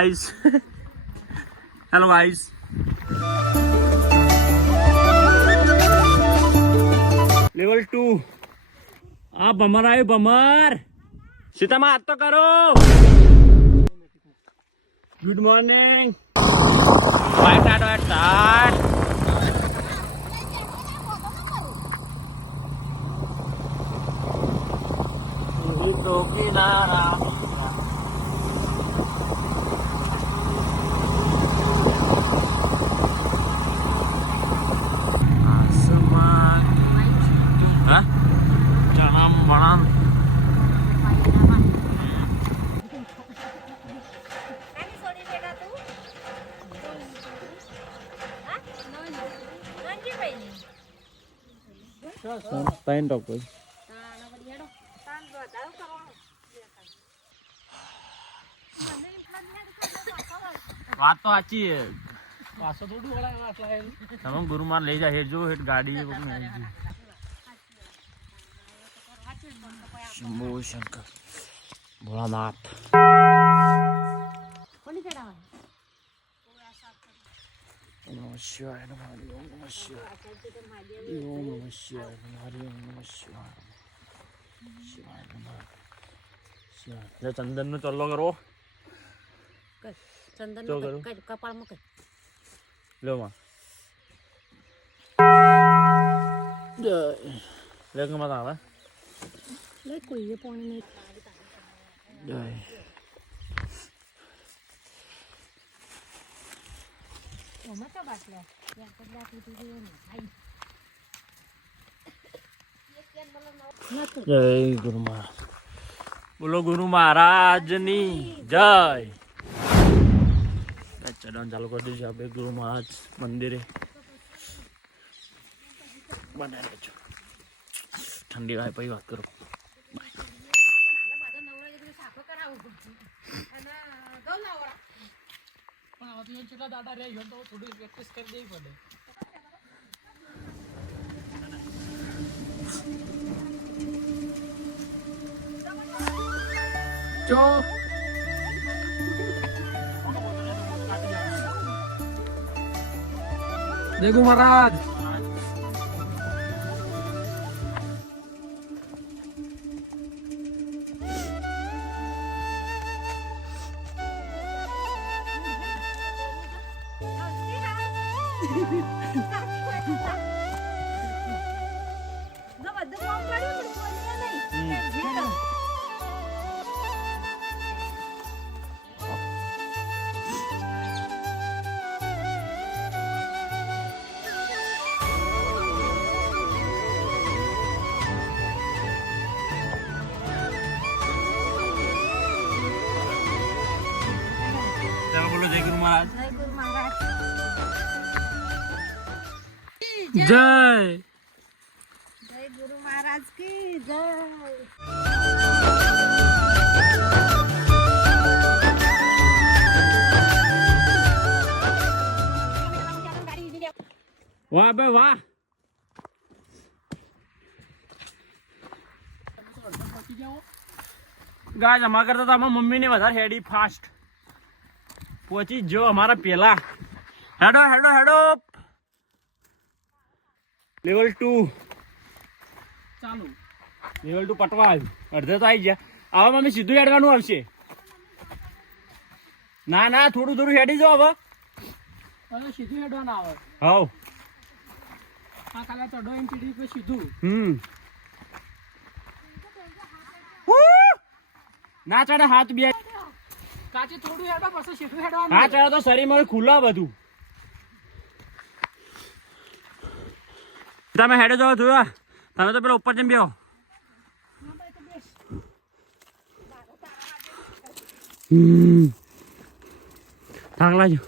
Guys hello guys level 2 આ ભમર આવ્યું ભમર સીતામાં હાથ તો કરો ગુડ મોર્નિંગ સ્ટાર્ટ તો કિનારા આસમાન હા જણામ વણામ Pain dok boy. વાત તો સાચી હે પાછો થોડું વળાય આટલા તમે ગુરુમાન લઈ જા હેડ જો હેડ ગાડી શંભુ શંકર ભોળાનાથ કોની ચડાવે નમઃ શિવાય નમઃ શિવાય ઓમ નમઃ શિવાય નમઃ શિવાય શિવાય નમઃ શિવાય ચંદન નો ચલ્લો કરો ચંદન કપાળ મૂકે લો માં લે કે મત આવે લે કોઈ પાણી નહીં જય મત બાટલા યાર પગલા પીટી દે ને ભાઈ જય ગુરુ મહારાજ બોલો ગુરુ મહારાજની જય ચઢાણ ચાલુ કરી દીધું આપણે ગુરુ મહારાજ મંદિરે બનાવી લેજો ઠંડી હોય પછી વાત કરો દાદા રહી તો થોડી પ્રેક્ટિસ કરી દેવી પડે જો देखो महाराज बोलो जय गुरु महाराज जय जय गुरु महाराज की जय वाह बे वाह गाइस हमारा करता था मम्मी ने बता हेडी फास्ट पहुंची जो हमारा पहला हेडो हेडो हेडो लेवल 2 ચાલુ લેવલ 2 પટવા આવ્યું અડધે તો આવી ગયા હવે મમ્મી સીધું હેડવાનું આવશે ના ના થોડું થોડું હેડી જાઓ હવે સીધું હેડવાનું આવે હાઉ આ કાલે ચડો એમ પીડી પર સીધું ના ચડે હાથ બે કાચે થોડું હેડો પછી સીધું હેડવાનું હા ચડે તો શરીર માં ખુલ્લા બધું તમે હેડે જાઓ જોયા તમે તો પેલા ઉપર જઈને બેહો થાક લાગ્યો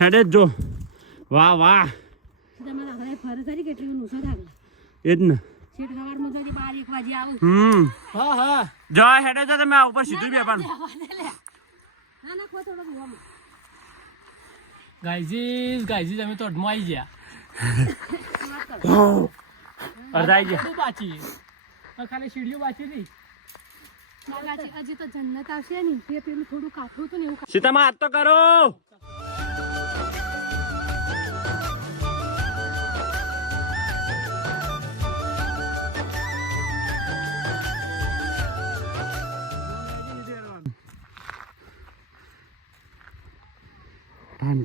હેડે જ જો વાહ વાહ એ જ ને જો હેડે જો તમે ઉપર સીધું બેવાનું ગાઈઝીસ અમે તો અડમાં આવી ગયા અડધા આવી ગયા બાકી ખાલી સીડીઓ બાકી નહીં હજી તો જન્નત આવશે ને તે પેલું થોડું કાઠું હતું ને એવું. સીતામાં હાથ તો કરો.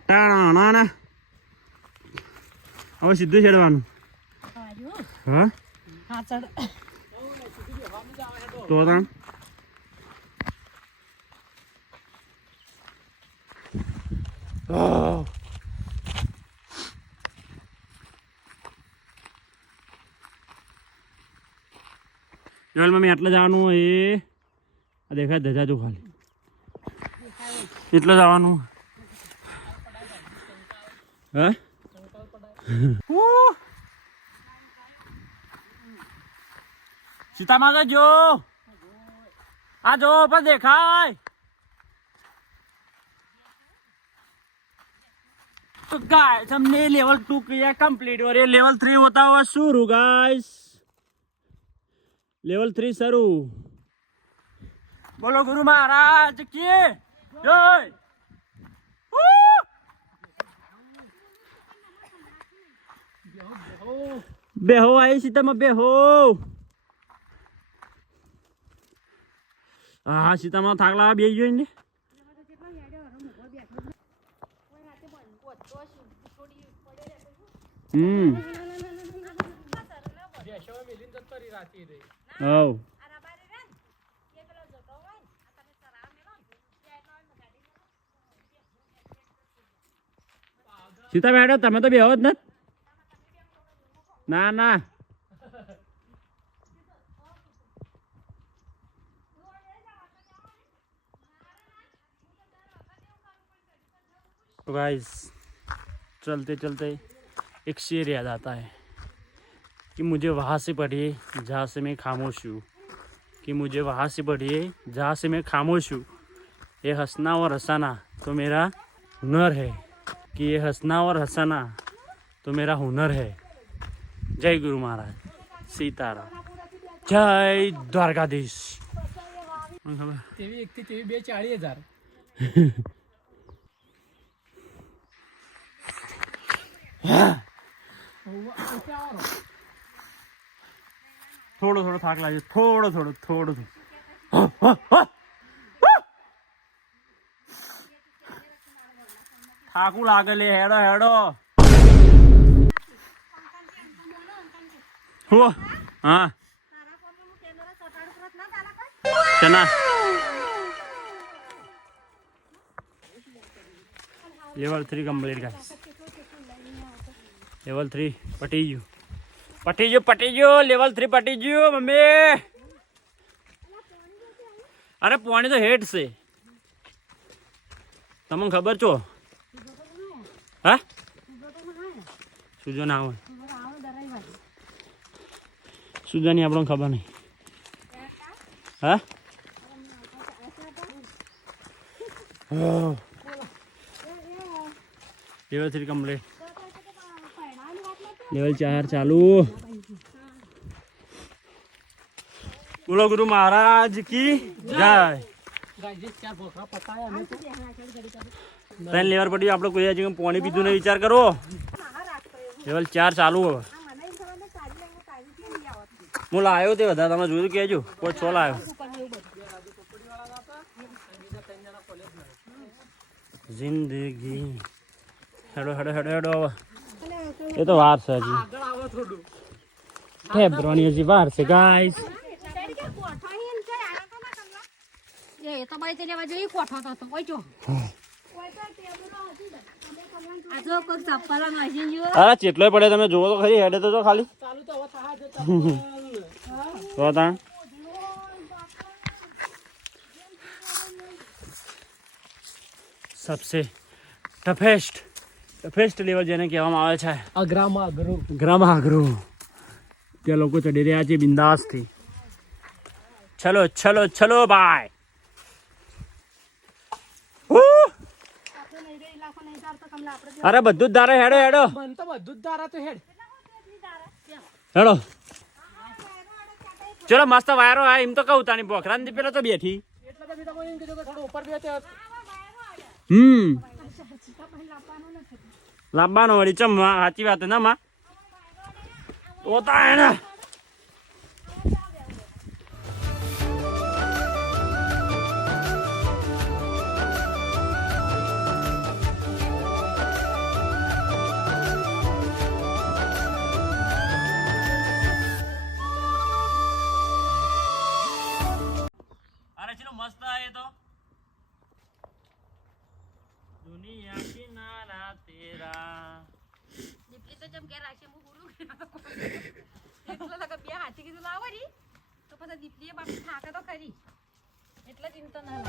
ટાણા હવે સીધું છેડવાનું. હા હા ચડ તો તાણ જોલ મમ્મી આટલે જવાનું એ દેખાય ધજા જો ખાલી એટલે જવાનું. હા સીતામાં તો જો आ जो पर देखा तो गाइस हमने लेवल 2 किया कंप्लीट और ये लेवल 3 होता हुआ शुरू गाइस. लेवल 3 शुरू. बोलो गुरु महाराज की जय. बेहो आई सीता में बेहो. હા સીતામાં થાક લાવા બે જોઈ ને. સીતા બેઠો તમે તો બેહો જ ને. ના ના तो गाइस चलते चलते एक शेर याद आता है कि मुझे वहाँ से पढ़िए जहाँ से मैं खामोश हूँ. कि मुझे वहाँ से पढ़िए जहाँ से मैं खामोश हूँ. ये हंसना और हंसाना तो मेरा हुनर है. कि ये हंसना और हंसाना तो मेरा हुनर है. जय गुरु महाराज. सीताराम. जय द्वारकाधीश. तेवी 1 થી 40,000. थोड़ो थोड़ो थाक लागे थोड़ो थोड़ो थोड़ो थाकू लागे ले हेडो हेडो हो. हाँ चना लेवल 3 कंप्लीट गाइस. लेवल 3 पटी गयो लेवल 3 पटी गयो मम्मी. अरे पानी तो हेड से तमने खबर छो. हाँ सूजो ना आवे सूजा नहीं आपको खबर नहीं. हाँ लेवल 3 कंप्लीट. लेवल 4 चालू. बोलो गुरु महाराज की जय. ત્રણ લેવર પડી આપણે કોઈ હજી પાણી પીધું ને વિચાર કરો. લેવલ 4 ચાલુ હવે. હું લાવ્યો તે વધારે તમે જોયું કહેજો. કોઈ 6 લાવ્યો. જિંદગી હેડો હેડો હેડો હેડો હવે. એ તો વાર છે હજી. ફેબ્રુઆરી હજી વાર છે ગાઈસ. એ તો બાઈ તે લેવા જઈ કોઠો તો ઓય જો આ જો કોક ચપ્પલ નાખી જો. અરે ચેટલોય પડે તમે જોવો તો ખરી. હેડે તો જો ખાલી ચાલુ તો હવે થાહા જો તો તા सबसे टफेस्ट लेवल જેને કહેવામાં આવે છે અગ્રામાગ્રુ. ત્યાં લોકો ચડી રહ્યા છે બિંદાસ થી. ચલો ચલો ચલો બાય. અરે બધું જ ધારે હેડો હેડો મન તો બધું જ દારા તો હેડ હેડો ચલો મસ્ત વાયરો આ એમ તો કહું તાની બોખરાની પેલા તો બેઠી એટલે તો બીજા મને એમ કીધું કે થોડું ઉપર બે તે લાવવાનો વળી ચમવા સાચી વાત ના માં તો તા એને मस्त है तो दुनिया किनारा तेरा દીપલી તો જેમ ઘેર રાખશે હું પૂરું એટલે લગા બે હાથી કીધું લાવો રી તો પછી દીપલીએ બાપ થાકે તો ખરી એટલે ચિંતા ના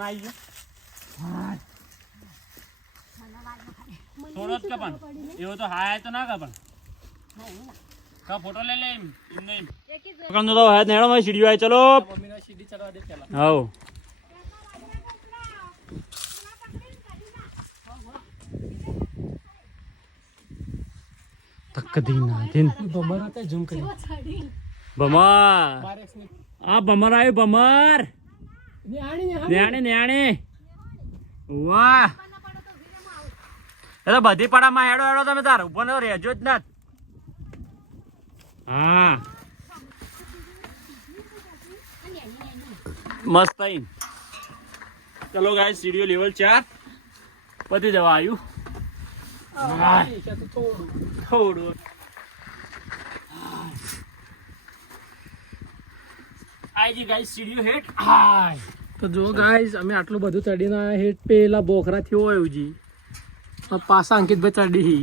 લાગે થોડો જ કપન એવો તો હાય તો ના કપન કા ફોટો લે લે એમ નહીં કપન તો હાય નેડો માં સીડીઓ આય ચલો મમ્મીના સીડી ચડવા દે પેલા હાઉ તકદી ના દિન બમર હતા ઝૂમ કરી બમર બારેક્સ ની આ બમર આયો બમર ન્યાણી ન્યાણે વાહ એ તો બધી પાડામાં હેડો હેડો તમે તાર ઉભો ન રહેજો જ ના હા મસ્ત આઈ ચલો ગાઈસ સીડીઓ લેવલ 4 પતી જવા આવ્યું થોડું આજી ગાઈસ સીડીઓ હેઠ હાય તો જો ગાઈસ અમે આટલું બધું ચડીને આયા હેઠ પેલા બોખરા થયો હોય જી પાછા અંકિતભાઈ ચડી